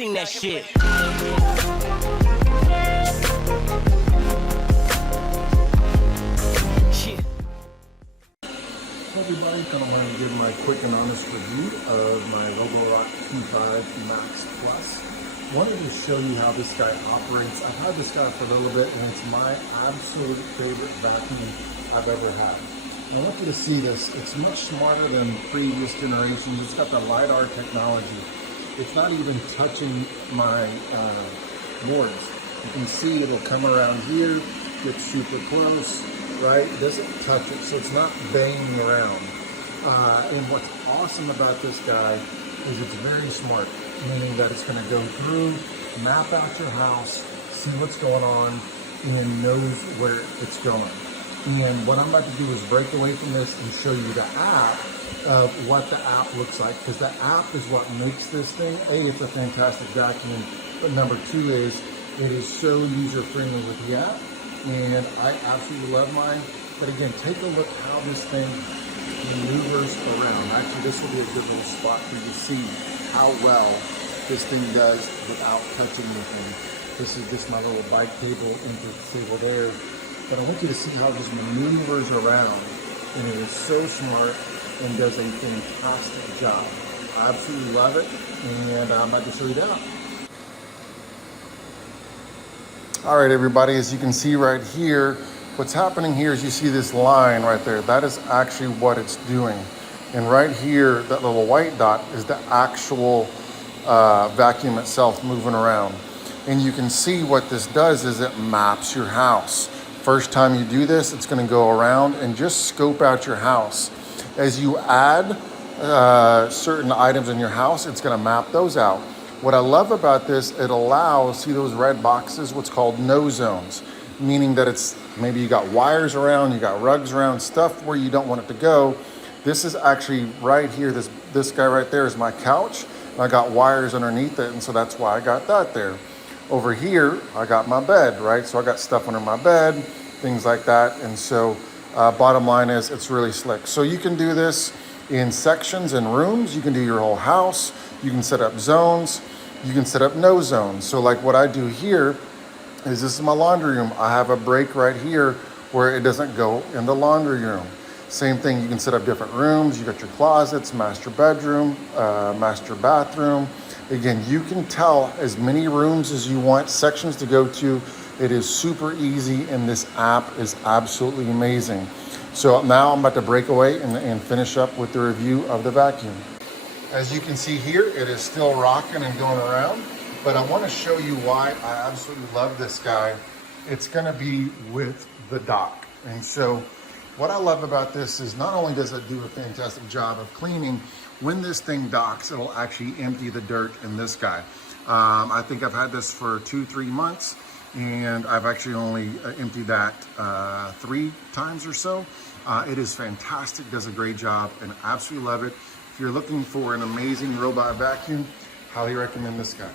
sing that shit. Hey everybody, I don't mind giving my quick and honest review of my roborock 2.5 Max Plus. Wanted to show you how this guy operates. I've had this guy for a little bit and it's my absolute favorite vacuum I've ever had. And I want you to see this. It's much smarter than previous generations. It's got the LiDAR technology. It's not even touching my boards. You can see it'll come around here, get super close, right? It doesn't touch it, so it's not banging around. And what's awesome about this guy is it's very smart, meaning that it's gonna go through, map out your house, see what's going on, and knows where it's going. And what I'm about to do is break away from this and show you the app of what the app looks like, because the app is what makes this thing. A, it's a fantastic vacuum, but number two is it is so user-friendly with the app, and I absolutely love mine. But again, take a look how this thing maneuvers around. Actually, this will be a good little spot for you to see how well this thing does without touching anything. This is just my little bike cable into the table there. But I want you to see how this maneuvers around, and it is so smart and does a fantastic job. I absolutely love it, and I'm about to show you that. All right, everybody, as you can see right here, what's happening here is you see this line right there. That is actually what it's doing. And right here, that little white dot is the actual vacuum itself moving around. And you can see what this does is it maps your house. First time you do this, it's gonna go around and just scope out your house. As you add certain items in your house, it's gonna map those out. What I love about this, it allows, see those red boxes, what's called no zones, meaning that it's, maybe you got wires around, you got rugs around, stuff where you don't want it to go. This is actually right here, this guy right there is my couch, and I got wires underneath it, and so that's why I got that there. Over here, I got my bed, right? So I got stuff under my bed, things like that. And so bottom line is it's really slick. So you can do this in sections and rooms. You can do your whole house. You can set up zones. You can set up no zones. So like what I do here is this is my laundry room. I have a break right here where it doesn't go in the laundry room. Same thing, you can set up different rooms. You got your closets, master bedroom, master bathroom. Again, you can tell as many rooms as you want, sections to go to. It is super easy, and this app is absolutely amazing. So now I'm about to break away and finish up with the review of the vacuum. As you can see here, it is still rocking and going around, but I want to show you why I absolutely love this guy. It's going to be with the dock. And so what I love about this is not only does it do a fantastic job of cleaning, when this thing docks, it'll actually empty the dirt in this guy. I think I've had this for 2-3 months, and I've actually only emptied that 3 times or so. It is fantastic, does a great job, and I absolutely love it. If you're looking for an amazing robot vacuum, highly recommend this guy.